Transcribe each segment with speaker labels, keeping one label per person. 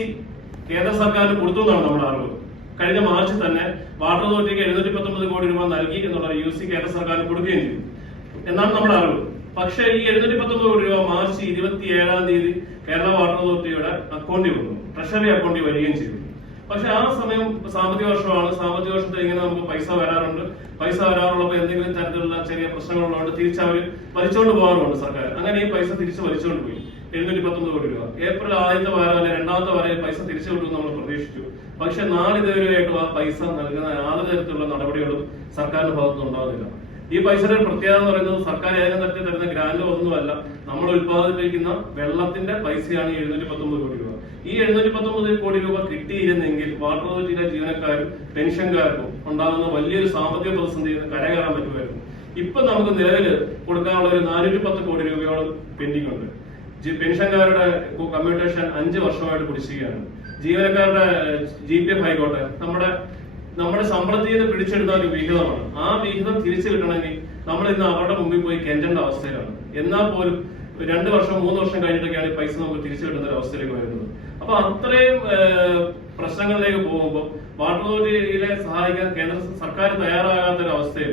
Speaker 1: C കേന്ദ്ര സർക്കാരിന് കൊടുത്തു എന്നാണ് നമ്മുടെ അറിവ്. കഴിഞ്ഞ മാർച്ചിൽ തന്നെ വാട്ടർ അതോറിറ്റിക്ക് എഴുന്നൂറ്റി പത്തൊമ്പത് കോടി രൂപ നൽകി എന്നുള്ള യു സി കേന്ദ്ര സർക്കാരിന് കൊടുക്കുകയും ചെയ്തു. എന്നാണ് നമ്മുടെ അറിവ്. പക്ഷേ ഈ എഴുന്നൂറ്റി പത്തൊമ്പത് കോടി രൂപ മാർച്ച് ഇരുപത്തി ഏഴാം തീയതി കേരള വാട്ടർ അതോറിറ്റിയുടെ അക്കൗണ്ടിൽ വന്നു. ട്രഷറി അക്കൗണ്ടിൽ വരികയും ചെയ്തു. പക്ഷെ ആ സമയം സാമ്പത്തിക വർഷമാണ്. സാമ്പത്തിക ഇങ്ങനെ നമുക്ക് പൈസ വരാറുണ്ട്. പൈസ വരാറുള്ളപ്പോൾ എന്തെങ്കിലും തരത്തിലുള്ള ചെറിയ പ്രശ്നങ്ങളുള്ളതുകൊണ്ട് തിരിച്ചവർ വലിച്ചുകൊണ്ട് പോകാറുണ്ട് സർക്കാർ. അങ്ങനെ ഈ പൈസ തിരിച്ച് വലിച്ചുകൊണ്ട് പോയി. എഴുന്നൂറ്റി പത്തൊമ്പത് കോടി രൂപ. ഏപ്രിൽ ആദ്യത്തെ വാരം അല്ലെങ്കിൽ രണ്ടാമത്തെ വാരം പൈസ തിരിച്ചു കിട്ടുമെന്ന് നമ്മൾ പ്രതീക്ഷിച്ചു. പക്ഷെ നാളിതുവരെയായിട്ടും ആ പൈസ നൽകുന്ന യാതൊരു തരത്തിലുള്ള നടപടികളും സർക്കാരിന്റെ ഭാഗത്തുനിന്ന് ഉണ്ടാകുന്നില്ല. ഈ പൈസയുടെ പ്രത്യേകത എന്ന് പറയുന്നത് സർക്കാർ ഏകം തട്ടി തരുന്ന ഗ്രാൻഡോ ഒന്നുമല്ല നമ്മൾ ഉത്പാദിപ്പിക്കുന്ന വെള്ളത്തിന്റെ പൈസയാണ് എഴുന്നൂറ്റി പത്തൊമ്പത് കോടി രൂപ. ഈ എഴുന്നൂറ്റി പത്തൊമ്പത് കോടി രൂപ കിട്ടിയിരുന്നെങ്കിൽ വാട്ടർ അതോറിറ്റിയിലെ ജീവനക്കാരും പെൻഷൻകാർക്കും ഉണ്ടാകുന്ന വലിയൊരു സാമ്പത്തിക പ്രതിസന്ധി കരകയറാൻ പറ്റുമായിരുന്നു. ഇപ്പൊ നമുക്ക് നിലവിൽ കൊടുക്കാനുള്ള ഒരു നാനൂറ്റി പത്ത് കോടി രൂപയോളം പെൻഡിംഗ് ഉണ്ട് പെൻഷൻകാരുടെ കമ്മ്യൂട്ടേഷൻ അഞ്ച് വർഷമായിട്ട് കുടിശ്ശികയാണ്. ജീവനക്കാരുടെ ജി പി എഫ് ആയിക്കോട്ടെ നമ്മുടെ നമ്മുടെ ശമ്പളത്തിൽ നിന്ന് പിടിച്ചെടുത്ത ഒരു വിഹിതമാണ്. ആ വിഹിതം തിരിച്ചു കിട്ടണമെങ്കിൽ നമ്മൾ ഇന്ന് അവരുടെ മുമ്പിൽ പോയി കെഞ്ചേണ്ട അവസ്ഥയിലാണ്. എന്നാൽ പോലും രണ്ട് വർഷം മൂന്ന് വർഷം കഴിഞ്ഞിട്ടൊക്കെയാണ് പൈസ നമുക്ക് തിരിച്ചു കിട്ടുന്ന ഒരു അവസ്ഥയിലേക്ക് വരുന്നത്. അപ്പൊ അത്രയും പ്രശ്നങ്ങളിലേക്ക് പോകുമ്പോൾ വാട്ടർ അതോറിറ്റിയിലെ സഹായിക്കാൻ കേന്ദ്ര സർക്കാർ തയ്യാറാകാത്ത ഒരു അവസ്ഥയിൽ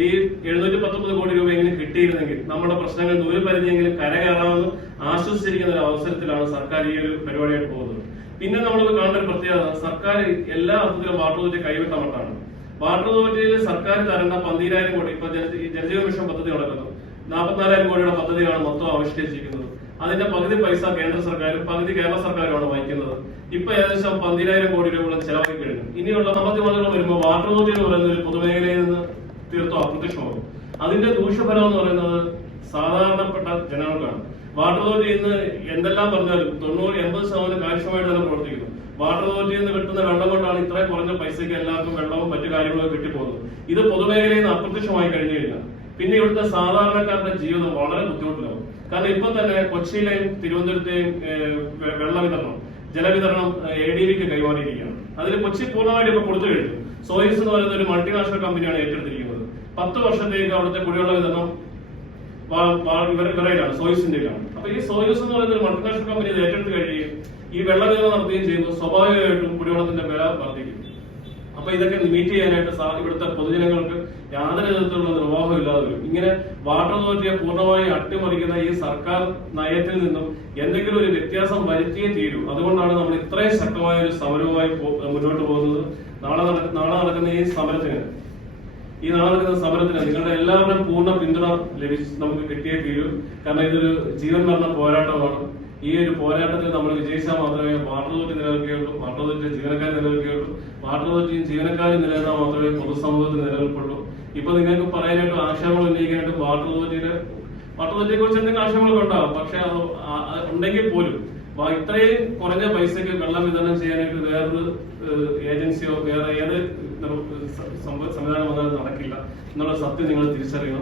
Speaker 1: ഈ എഴുന്നൂറ്റി പത്തൊമ്പത് കോടി രൂപ എങ്കിലും കിട്ടിയിരുന്നെങ്കിൽ നമ്മുടെ പ്രശ്നങ്ങൾ നൂൽ പരിധിയെങ്കിലും കരകയറാമെന്ന് ആശ്വസിച്ചിരിക്കുന്ന ഒരു അവസരത്തിലാണ് സർക്കാർ ഈ ഒരു പരിപാടിയായിട്ട് പോകുന്നത്. പിന്നെ നമ്മൾ കാണുന്ന ഒരു പ്രത്യേകത സർക്കാർ എല്ലാ അർത്ഥത്തിലും വാട്ടർ അതോറിറ്റി കൈവിട്ട വാട്ടർ അതോറിറ്റിയിൽ സർക്കാർ തരേണ്ട പന്തിരായിരം കോടി ഇപ്പൊ ജലജീവ മിഷൻ പദ്ധതി നടക്കുന്നു. നാൽപ്പത്തിനാലായിരം കോടിയുടെ പദ്ധതിയാണ് മൊത്തം ആവിഷ്കരിച്ചിരിക്കുന്നത്. അതിന്റെ പകുതി പൈസ കേന്ദ്ര സർക്കാരും പകുതി കേരള സർക്കാരുമാണ് വഹിക്കുന്നത്. ഇപ്പൊ ഏകദേശം പന്തിരായിരം കോടി രൂപ ചെലവാക്കി കഴിഞ്ഞു. ഇനിയുള്ള സാമ്പത്തിക ബാധ്യതകൾ വരുമ്പോൾ വാട്ടർ അതോറിറ്റി എന്ന് പറയുന്നത് ഒരു പൊതുമേഖലയിൽ നിന്ന് തീർത്തും അപ്രത്യക്ഷമാകും. അതിന്റെ ദൂഷ്യഫലം എന്ന് പറയുന്നത് സാധാരണപ്പെട്ട ജനങ്ങൾക്കാണ്. വാട്ടർ അതോറിറ്റി ഇന്ന് എന്തെല്ലാം പറഞ്ഞാലും തൊണ്ണൂറ് എൺപത് ശതമാനം കാര്യക്ഷമമായിട്ട് തന്നെ പ്രവർത്തിക്കുന്നു. വാട്ടർ അതോറിറ്റിയിൽ നിന്ന് കിട്ടുന്ന വെള്ളം കൊണ്ടാണ് ഇത്രയും കുറഞ്ഞ പൈസയ്ക്ക് എല്ലാവർക്കും വെള്ളവും മറ്റു കാര്യങ്ങളും കിട്ടിപ്പോകുന്നത്. ഇത് പൊതുമേഖലയിൽ നിന്ന് അപ്രത്യക്ഷമായി കഴിഞ്ഞു കഴിഞ്ഞാൽ പിന്നെ ഇവിടുത്തെ സാധാരണക്കാരുടെ ജീവിതം വളരെ ബുദ്ധിമുട്ടിലാവും. കാരണം ഇപ്പൊ തന്നെ കൊച്ചിയിലെയും തിരുവനന്തപുരത്തെയും ഏഹ്, വെള്ള വിതരണം ജലവിതരണം എ ഡി വിക്ക് കൈമാറിയിരിക്കുകയാണ്. അതിൽ കൊച്ചി പൂർണമായിട്ട് ഇപ്പൊ കൊടുത്തു കഴിഞ്ഞു. സോയിസ് എന്ന് പറയുന്ന ഒരു മൾട്ടിനാഷണൽ കമ്പനിയാണ് ഏറ്റെടുത്തിരിക്കുന്നത്. പത്ത് വർഷത്തേക്ക് അവിടുത്തെ കുടിവെള്ള വിതരണം സോയിസിന്റെ ഇവരയിലാണ് സോയിസിന്റെയിലാണ് അപ്പൊ ഈ സോയിസ് എന്ന് പറയുന്ന ഒരു മൾട്ടിനാഷണൽ കമ്പനി ഏറ്റെടുത്ത് കഴിയുകയും ഈ വെള്ളവേല നടത്തുകയും ചെയ്യുമ്പോൾ സ്വാഭാവികമായിട്ടും കുടിവെള്ളത്തിന്റെ വില വർദ്ധിക്കും. അപ്പൊ ഇതൊക്കെ മീറ്റ് ചെയ്യാനായിട്ട് ഇവിടുത്തെ പൊതുജനങ്ങൾക്ക് യാതൊരു വിധത്തിലുള്ള നിർവാഹം ഇല്ലാതെ വരും. ഇങ്ങനെ വാട്ടർ അതോറിറ്റിയെ പൂർണമായി അട്ടിമറിക്കുന്ന ഈ സർക്കാർ നയത്തിൽ നിന്നും എന്തെങ്കിലും ഒരു വ്യത്യാസം വരുത്തിയേ തീരൂ. അതുകൊണ്ടാണ് നമ്മൾ ഇത്രയും ശക്തമായ ഒരു സമരവുമായി മുന്നോട്ട് പോകുന്നത്. നാളെ നാളെ നടക്കുന്ന ഈ സമരത്തിന് ഈ നാളെ നടക്കുന്ന സമരത്തിന് നിങ്ങളുടെ എല്ലാവരുടെയും പൂർണ പിന്തുണ ലഭിച്ച് നമുക്ക് കിട്ടിയേ തീരൂ. കാരണം ഇതൊരു ജീവൻ മരണ പോരാട്ടമാണ്. ഈ ഒരു പോരാട്ടത്തിൽ നമ്മൾ വിജയിച്ചാൽ മാത്രമേ വാട്ടർ നിലനിൽക്കുകയുള്ളൂ വാട്ടർ ജീവനക്കാർ നിലനിൽക്കുകയുള്ളൂ വാട്ടർ അതോറിറ്റിയും ജീവനക്കാരും നിലനിന്നാൽ മാത്രമേ പൊതുസമൂഹത്തിൽ നിലനിൽപ്പുള്ളൂ. ഇപ്പൊ നിങ്ങൾക്ക് പറയാനായിട്ട് ആക്ഷേപങ്ങൾ ഉന്നയിക്കാനായിട്ട് വാട്ടർ അതോറിറ്റിയുടെ കുറിച്ച് എന്തെങ്കിലും ആക്ഷേപങ്ങളൊക്കെ ഉണ്ടാവും പക്ഷെ അത് ഉണ്ടെങ്കിൽ പോലും ഇത്രയും കുറഞ്ഞ പൈസക്ക് വെള്ളം വിതരണം ചെയ്യാനായിട്ട് വേറൊരു ഏജൻസിയോ വേറെ ഏത് സംവിധാനം വന്നാലും നടക്കില്ല. എന്നുള്ള സത്യം നിങ്ങൾ തിരിച്ചറിയണം.